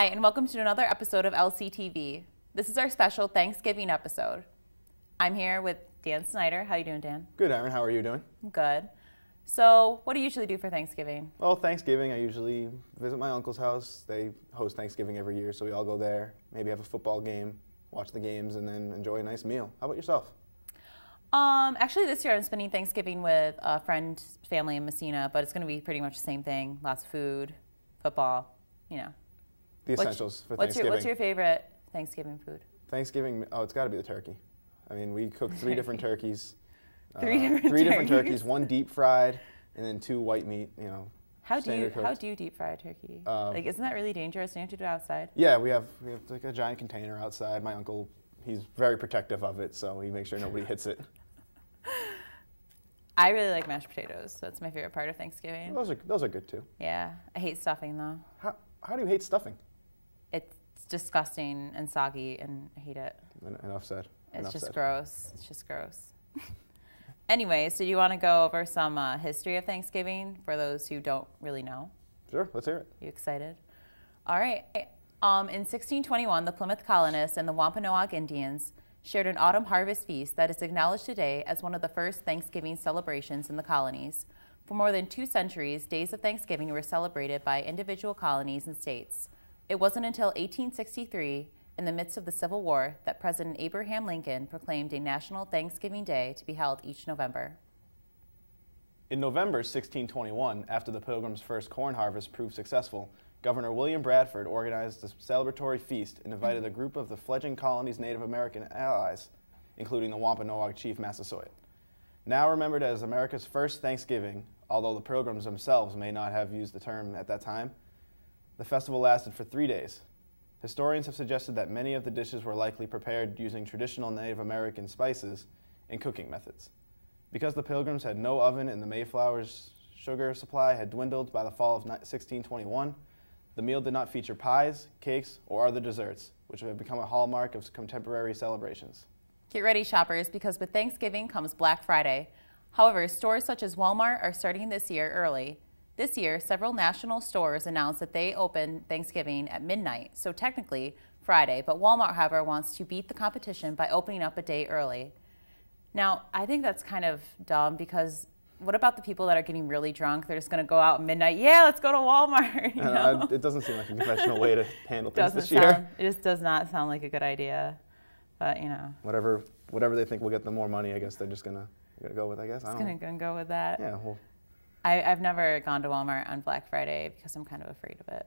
Hi, and welcome to another episode of LCTV. This is our special Thanksgiving episode. I'm here with Dan Snyder. How you doing, Dan? Good, Aaron. How are you doing? I'm good. So, what do you usually do for Thanksgiving? Well, Thanksgiving, I usually visit my uncle's house. They host Thanksgiving every year, so we all go there, maybe have a football game, watch the games, and then enjoy a nice meal. How about yourself? Actually, this year I'm spending Thanksgiving with a friend's family in Messina, but it's going to be pretty much the same thing. Lots of food, football, you know. The essentials for Thanksgiving. What's your favorite Thanksgiving food? Thanksgiving, it's got to be the turkey. I mean, we cook three different turkeys. Three different turkeys, one deep fried, and then two white meat, How do you deep fry a turkey? Isn't that really dangerous? Don't you have to do it outside? Yeah, we have like a giant container outside. My uncle, he's very protective of it, so he makes sure nobody hits it. I really like mashed potatoes. That's my favorite part of Thanksgiving. Those are good too. Yeah, I hate stuffing though. How do you hate stuffing? It's disgusting and soggy, and I hate it. Enough said. It's just gross. It's just gross. Anyways, do you want to go over some history of Thanksgiving for those who don't really know? Sure, let's hear it. You excited? All right. In 1621, the Plymouth colonists and the Wampanoag Indians shared an autumn harvest feast that is acknowledged today as one of the first Thanksgiving celebrations in the colonies. For more than 2 centuries, days of Thanksgiving were celebrated by individual colonies and states. It wasn't until 1863, in the midst of the Civil War, that President Abraham Lincoln proclaimed a National Thanksgiving Day to be held each November. In November 1621, after the Pilgrims' first corn harvest proved successful, Governor William Bradford organized a celebratory feast and invited a group of the fledgling colony's Native American allies, including the Wampanoag chief Massasoit. Now remembered as America's first Thanksgiving, although the Pilgrims themselves may not have used the term at that time, the festival lasted for 3 days. Historians have suggested that many of the dishes were likely prepared using traditional Native American spices and cooking methods. Because the Pilgrims had no oven and the Mayflower's sugar supply had dwindled by the fall of 1621, the meal did not feature pies, cakes, or other desserts, which have become a hallmark of contemporary celebrations. Get ready, shoppers, because with Thanksgiving comes Black Friday. However, stores such as Walmart are starting this year early. This year, several national stores announced that they open Thanksgiving at midnight, so technically Friday, but Walmart, however, wants to beat the competition by opening up a day early. Now, I think that's kind of dumb because what about the people that are getting really drunk? They're just going to go out at midnight. Yeah, let's go to Walmart. You know? It doesn't seem like a conventional way to handle things this year. It just does not sound like a good idea, but Whatever they think will get them more money, I guess they're just going to go with, I guess. I'm going to go with that. Yeah, well. I've never gone to Walmart on Black Friday because I'm kind of afraid of it.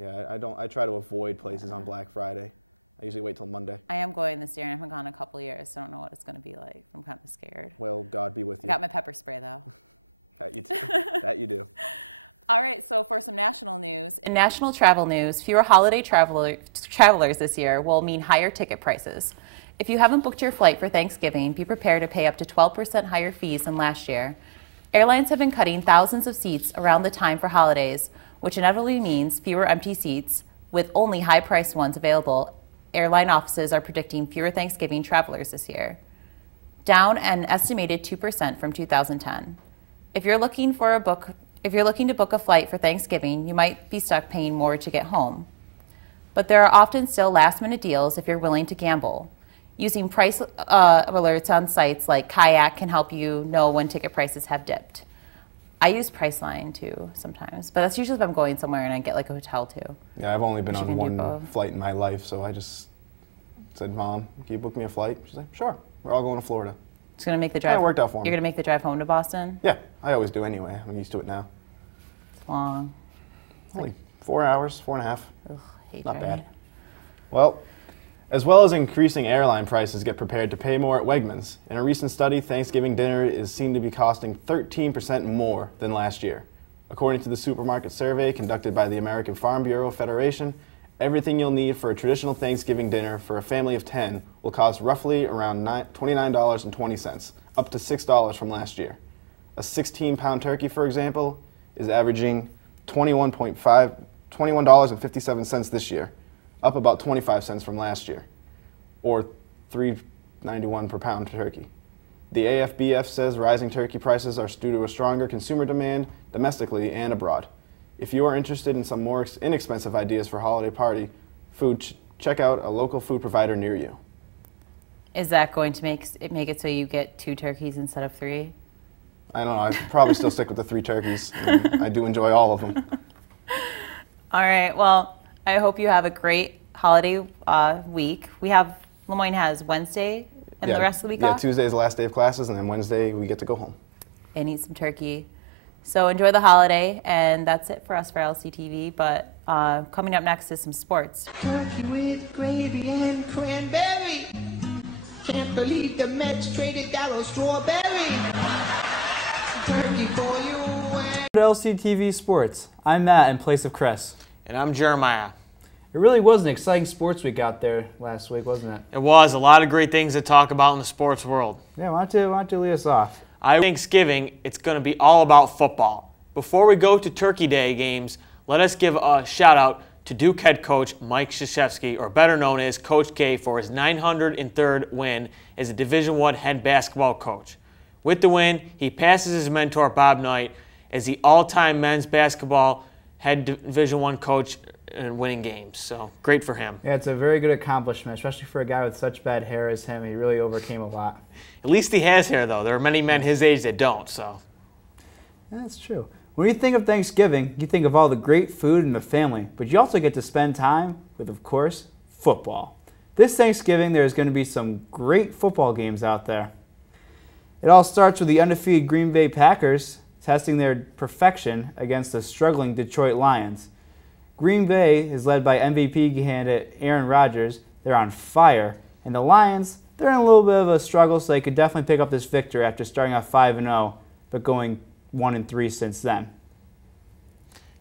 Yeah, I try to avoid places on Black Friday. I usually wait till Monday. I am going this year, and I haven't gone in a couple years, so I don't know what it's going to be like. I'm kind of scared. Well, God be with you. I got my pepper spray, though. That you do. That you do. All right, so for some national news. In national travel news, fewer holiday travelers this year will mean higher ticket prices. If you haven't booked your flight for Thanksgiving, be prepared to pay up to 12% higher fees than last year. Airlines have been cutting thousands of seats around the time for holidays, which inevitably means fewer empty seats, with only high-priced ones available. Airline offices are predicting fewer Thanksgiving travelers this year, down an estimated 2% from 2010. If you're looking to book a flight for Thanksgiving, you might be stuck paying more to get home. But there are often still last-minute deals if you're willing to gamble. Using price alerts on sites like Kayak can help you know when ticket prices have dipped. I use Priceline too sometimes, but that's usually if I'm going somewhere and I get like a hotel too. Yeah, I've only been on one flight in my life, so I just said, Mom, can you book me a flight? She's like, sure, we're all going to Florida. Just gonna make the drive. Yeah, it worked out for me. You're gonna make the drive home to Boston? Yeah, I always do anyway. I'm used to it now. It's long. Only 4 hours, 4.5. Not bad. As well as increasing airline prices, get prepared to pay more at Wegmans. In a recent study, Thanksgiving dinner is seen to be costing 13% more than last year. According to the supermarket survey conducted by the American Farm Bureau Federation, everything you'll need for a traditional Thanksgiving dinner for a family of 10 will cost roughly around $29.20, up to $6 from last year. A 16-pound turkey, for example, is averaging $21.57 this year, up about 25 cents from last year, or $3.91 per pound turkey. The AFBF says rising turkey prices are due to a stronger consumer demand domestically and abroad. If you are interested in some more inexpensive ideas for holiday party food, check out a local food provider near you. Is that going to make it so you get 2 turkeys instead of 3? I don't know. I'd probably still stick with the 3 turkeys. I do enjoy all of them. All right. Well, I hope you have a great holiday week. Moyne has Wednesday and the rest of the week off? Tuesday is the last day of classes, and then Wednesday we get to go home. And eat some turkey. So enjoy the holiday, and that's it for us for LCTV. But coming up next is some sports. Turkey with gravy and cranberry. Can't believe the Mets traded Darryl Strawberry. Turkey for you and LCTV Sports. I'm Matt in place of Chris. And I'm Jeremiah. It really was an exciting sports week out there last week, wasn't it? It was. A lot of great things to talk about in the sports world. Yeah, why don't you lead us off? Thanksgiving, it's going to be all about football. Before we go to Turkey Day games, let us give a shout-out to Duke head coach Mike Krzyzewski, or better known as Coach K, for his 903rd win as a Division I head basketball coach. With the win, he passes his mentor Bob Knight as the all-time men's basketball head Division I coach and winning games. So great for him. Yeah, it's a very good accomplishment, especially for a guy with such bad hair as him. He really overcame a lot. At least he has hair, though. There are many men his age that don't. So yeah, that's true. When you think of Thanksgiving, you think of all the great food and the family, but you also get to spend time with, of course, football. This Thanksgiving, there's going to be some great football games out there. It all starts with the undefeated Green Bay Packers testing their perfection against the struggling Detroit Lions. Green Bay is led by MVP candidate Aaron Rodgers. They're on fire. And the Lions, they're in a little bit of a struggle, so they could definitely pick up this victory after starting off 5-0, but going 1-3 since then.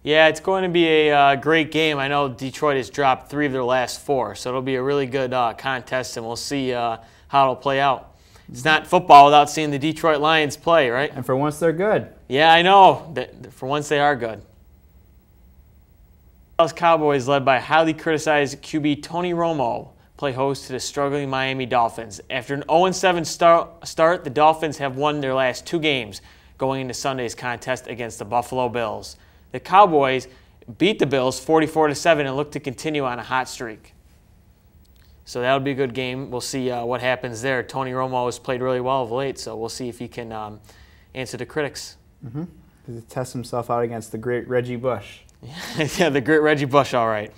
yeah, it's going to be a great game. I know Detroit has dropped 3 of their last 4, so it'll be a really good contest, and we'll see how it'll play out. It's not football without seeing the Detroit Lions play, right? And for once, they're good. Yeah, I know. For once, they are good. Dallas Cowboys, led by highly criticized QB Tony Romo, play host to the struggling Miami Dolphins. After an 0-7 start, the Dolphins have won their last 2 games going into Sunday's contest against the Buffalo Bills. The Cowboys beat the Bills 44-7 and look to continue on a hot streak. So that'll be a good game. We'll see what happens there. Tony Romo has played really well of late, so we'll see if he can answer the critics. To test himself out against the great Reggie Bush. Yeah, the great Reggie Bush, all right.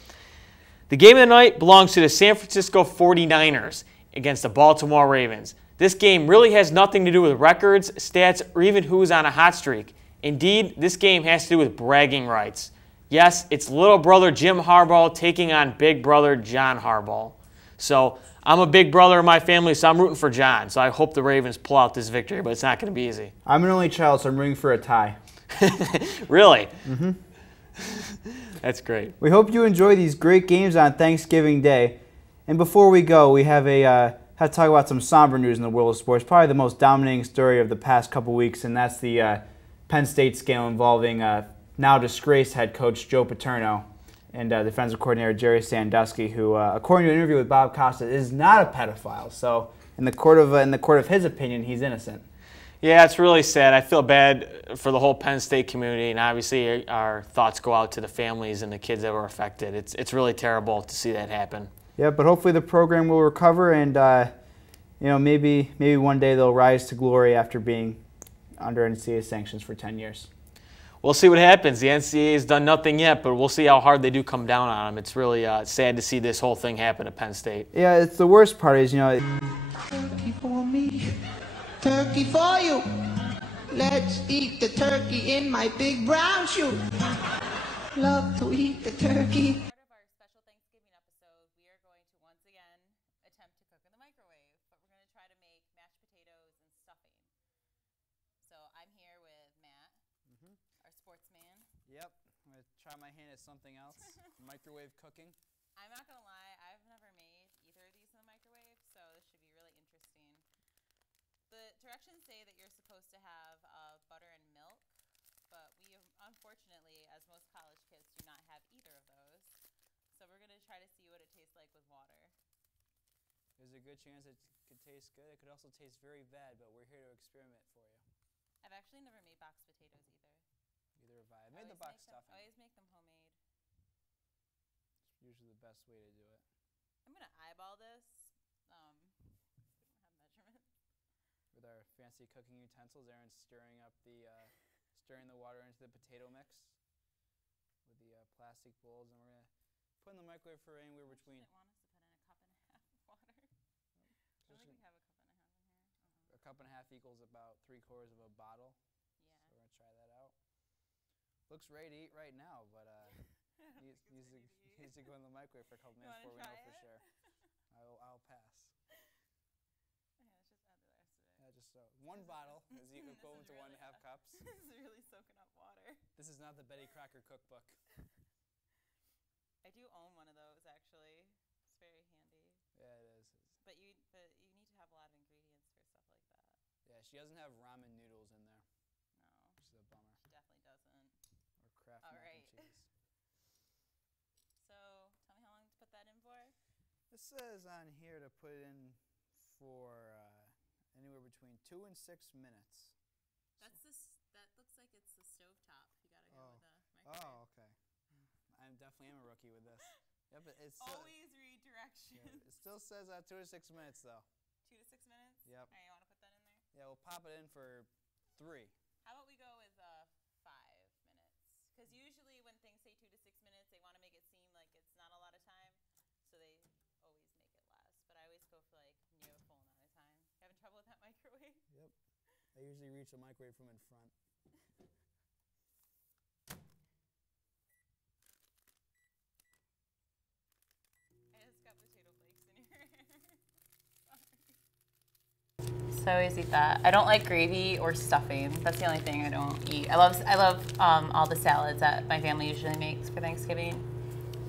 The game of the night belongs to the San Francisco 49ers against the Baltimore Ravens. This game really has nothing to do with records, stats, or even who's on a hot streak. Indeed, this game has to do with bragging rights. Yes, it's little brother Jim Harbaugh taking on big brother John Harbaugh. So I'm a big brother in my family, so I'm rooting for John. So I hope the Ravens pull out this victory, but it's not going to be easy. I'm an only child, so I'm rooting for a tie. Really? That's great. We hope you enjoy these great games on Thanksgiving Day. And before we go, we have to talk about some somber news in the world of sports. Probably the most dominating story of the past couple weeks, and that's the Penn State scandal involving now disgraced head coach Joe Paterno and defensive coordinator Jerry Sandusky, who, according to an interview with Bob Costa, is not a pedophile. So, in the court of his opinion, he's innocent. Yeah, it's really sad. I feel bad for the whole Penn State community, and obviously our thoughts go out to the families and the kids that were affected. It's really terrible to see that happen. Yeah, but hopefully the program will recover, and maybe one day they'll rise to glory after being under NCAA sanctions for 10 years. We'll see what happens. The NCAA has done nothing yet, but we'll see how hard they do come down on them. It's really sad to see this whole thing happen at Penn State. Yeah, it's the worst part is, turkey for me, turkey for you. Let's eat the turkey in my big brown shoe. Love to eat the turkey. Part of our special Thanksgiving episode, we are going to once again attempt to cook in the microwave, but we're going to try to make mashed potatoes and stuffing. So I'm here with Matt, our sportsman. Yep, I'm going to try my hand at something else. Microwave cooking. I'm not going to lie, I've never made either of these in the microwave, so this should be really interesting. The directions say that you're supposed to have butter and milk, but we unfortunately, as most college kids, do not have either of those. So we're going to try to see what it tastes like with water. There's a good chance it could taste good. It could also taste very bad, but we're here to experiment for you. I've actually never made boxed potatoes either. Either have I. I made bag-in-a-box stuffing. Always make them homemade. It's usually the best way to do it. I'm gonna eyeball this. We don't have measurements. With our fancy cooking utensils, Aaron's stirring up the water into the potato mix with the plastic bowls, and we're gonna put in the microwave for anywhere between. Didn't want us to put in a cup and a half of water. I don't think we have a cup and a half in here. A cup and a half equals about 3/4 of a bottle. Yeah. So we're gonna try that out. Looks ready to eat right now, but needs to go in the microwave for a couple minutes before we know for sure. I'll pass. Okay, let's just add the rest of it. Yeah, just one bottle is equivalent to 1.5 cups. This is really soaking up water. This is not the Betty Crocker cookbook. I do own one of those actually. It's very handy. Yeah, it is. But you need to have a lot of ingredients for stuff like that. Yeah, she doesn't have ramen noodles in there. No. Which is a bummer. She definitely doesn't. Or Kraft mac and cheese. So, tell me how long to put that in for? This says on here to put it in for anywhere between 2 and 6 minutes. That looks like it's the stovetop. You gotta go with the microwave. Oh, okay. I definitely am a rookie with this. Yeah, but it's always read directions. Yeah, it still says 2 to 6 minutes though. 2 to 6 minutes? Yep. All right, you want to put that in there? Yeah, we'll pop it in for 3. How about we go with 5 minutes? Because usually when things say 2 to 6 minutes, they want to make it seem like it's not a lot of time, so they always make it less. But I always go for like near the full amount of time. You having trouble with that microwave? Yep. I usually reach the microwave from in front. I just got potato flakes in your hair. So I always eat that. I don't like gravy or stuffing. That's the only thing I don't eat. I love all the salads that my family usually makes for Thanksgiving,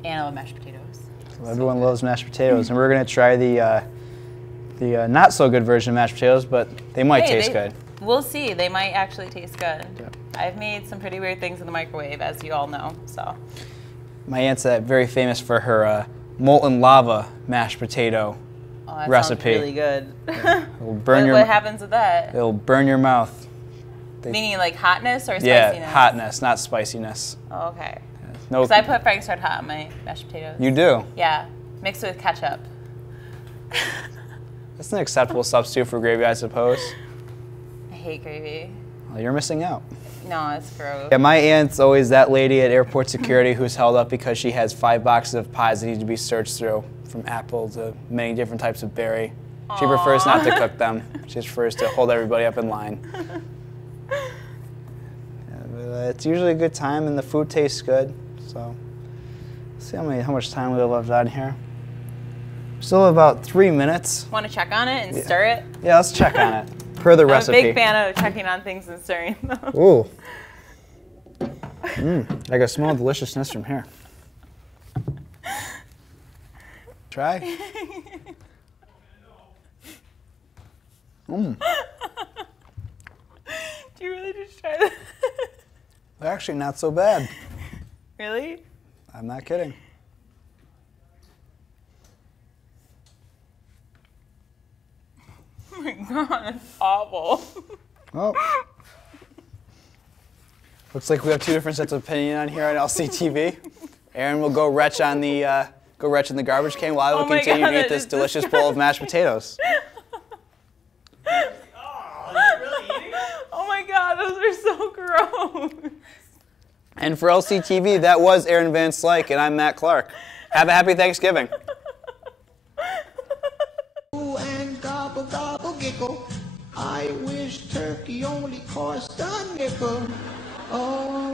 and I love mashed potatoes. Well, everyone loves mashed potatoes, and we're gonna try the not so good version of mashed potatoes, but they might taste good. We'll see. They might actually taste good. Yep. I've made some pretty weird things in the microwave, as you all know. So. My aunt's very famous for her molten lava mashed potato recipe. Sounds really good. Yeah. It'll burn what happens with that? It'll burn your mouth. Meaning like hotness or spiciness? Yeah, hotness, not spiciness. Oh, okay. No. Because I put Frank's Red Hot on my mashed potatoes. You do? Yeah, mixed with ketchup. That's an acceptable substitute for gravy, I suppose. I hate gravy. Well, you're missing out. No, it's gross. Yeah, my aunt's always that lady at airport security who's held up because she has 5 boxes of pies that need to be searched through, from apple to many different types of berry. She prefers not to cook them. She just prefers to hold everybody up in line. Yeah, but, it's usually a good time and the food tastes good. So, let's see how much time we have left on here. Still have about 3 minutes. Want to check on it and stir it? Yeah, let's check on it. Per the recipe. I'm a big fan of checking on things and stirring them. Ooh. I can smell deliciousness from here. Try. Do you really just try that? They're actually not so bad. Really? I'm not kidding. Oh my god, it's awful. Oh. Looks like we have 2 different sets of opinion on here on LCTV. Aaron will go retch on the in the garbage can while I will continue to eat this delicious bowl of mashed potatoes. Oh my god, those are so gross. And for LCTV, that was Aaron Van Slyke, and I'm Matt Clark. Have a happy Thanksgiving. And gobble, gobble, giggle. I wish turkey only cost a nickel. Oh.